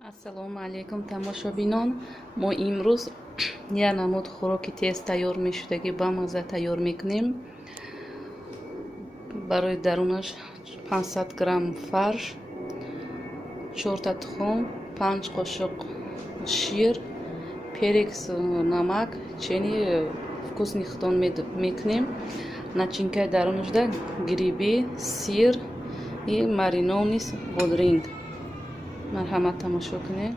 ассалому алайкум тамошобинон. Мо имрӯз як намуд хӯроки тез тайёр мешудаги бамаза тайёр мекунем. Барои дарунаш 500 грамм фарш, 4 та тухм, 5 қошуқ шир, перекс, намак, чени вкус нихтон мекунем. Начинкаи дарунашда гриби, сир и мариновни бодринг. Марҳамат, тамошо кунед.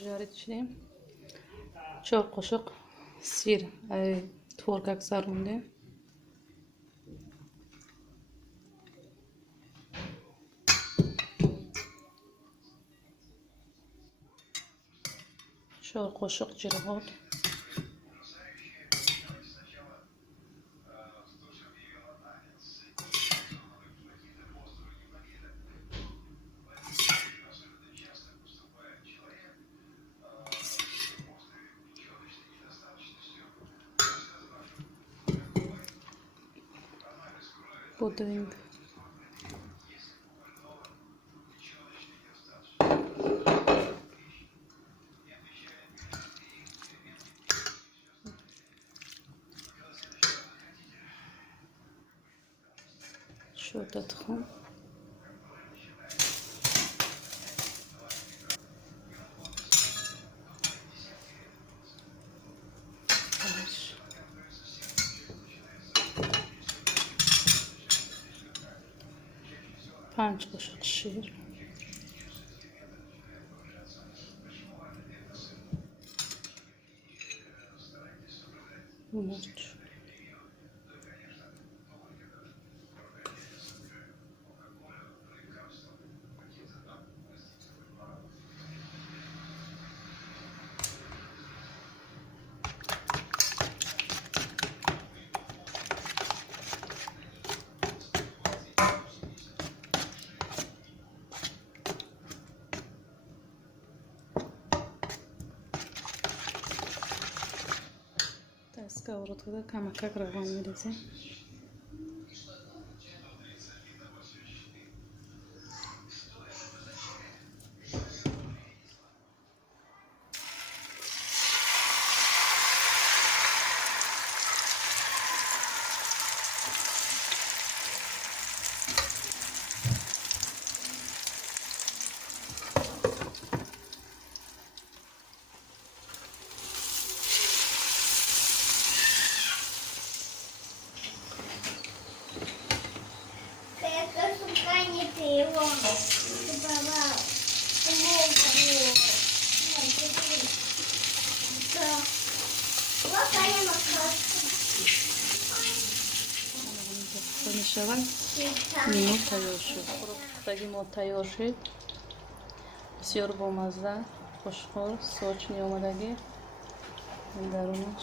Жарид шидем. 4 қошуқ сир творкак сарондем. Чор қошуқ ҷирҳот, бодринг, шорта тухм, панҷ қошуқ шир, мурч, сковородкада камакак равон мерезем. мешавад нимо тайёр шуд. Хӯроки мо тайёр шуд. Бисёр бомазза, хушхӯр, сочни омадагӣ дарунаш.